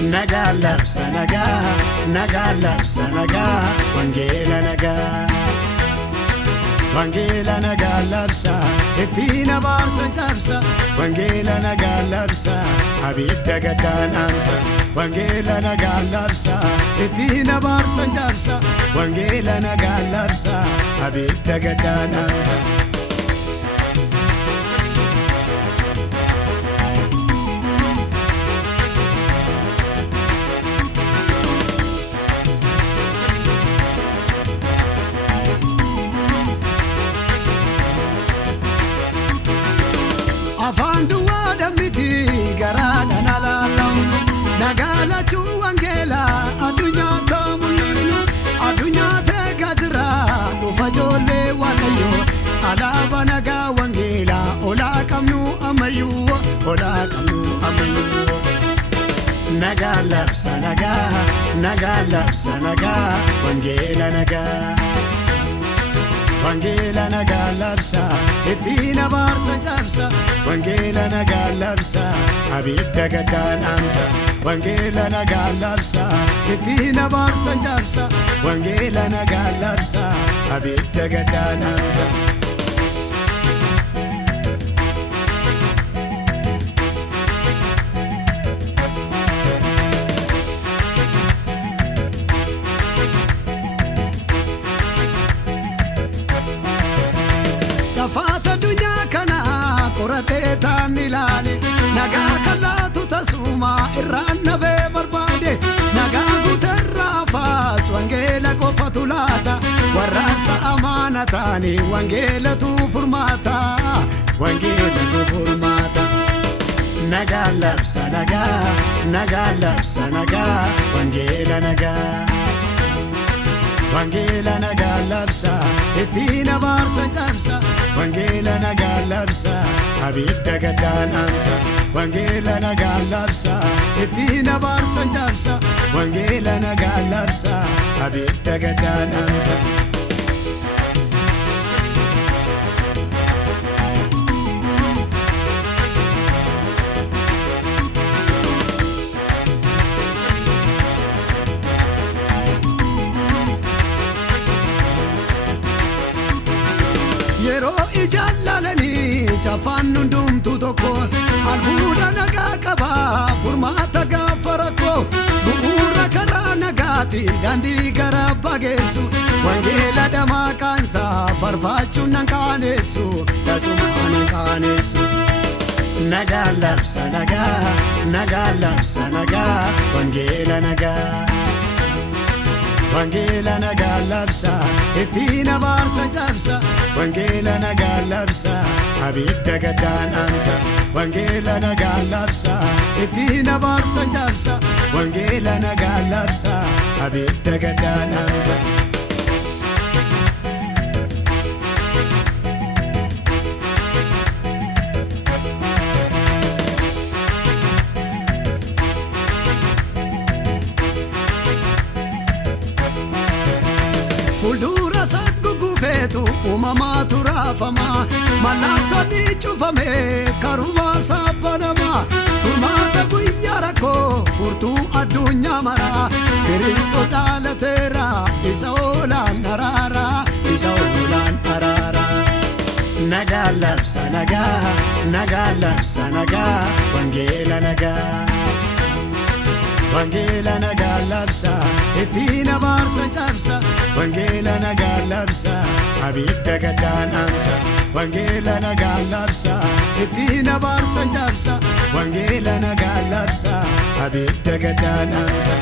nagaa labsa nagaa wangeela nagaa labsa ittina baarsa cabsa wangeela nagaa labsa abidda gaddaanamsa wangeela nagaa labsa ittina baarsa cabsa wangeela nagaa labsa abidda gaddaanamsa afandu wadamiti garada nalalam nagala chu wangela adunya tamulinu adunya te gadra do fajole wakayo alaba naga wangela ola kamnu amayu naga labsa naga wangela wangeela nagaa labsa ittina baarsa cabsa wangeela nagaa labsa abidda gaddaanamsa wangeela nagaa labsa ittina baarsa cabsa wangeela nagaa labsa abidda gaddaanamsa fata dunya kana qorate tanilale naga kallatu tasuma irranna be barbade naga guterra fas wangela kofatulata warasa amanatani wangela tu furmata naga labsa naga wangela nagaa labsa ittina baarsa cabsa wangeela nagaa labsa abidda gaddaanamsa wangeela nagaa labsa ittina baarsa cabsa wangeela nagaa labsa abidda gaddaanamsa yero ijallalani chafannu ndumtu tokko albuuda nagaa qaba furmaata gaafarako bu'uura karaa nagaati dandii gara bageessu wangeela damaa qaansa farfaachuun nan qaaneessu tasumaan hin qaaneessu nagaa labsa nagaa wangeela nagaa labsa ittina baarsa cabsa wangeela nagaa labsa abidda gaddaanamsa wangeela nagaa labsa ittina baarsa cabsa wangeela nagaa labsa abidda gaddaanamsa fuldura sat gugufetu umamatu rafama mallattoni cufame karuma sabbanama furmaata guyyaa rakkoo furtuu addunyaa mara Kiristo dhaalateera isa oolaan araara nagaa labsa nagaa wangeela nagaa labsa ittina baarsa cabsa wangeela nagaa labsa abidda gaddaanamsa wangeela nagaa labsa ittina baarsa cabsa wangeela nagaa labsa abidda gaddaanamsa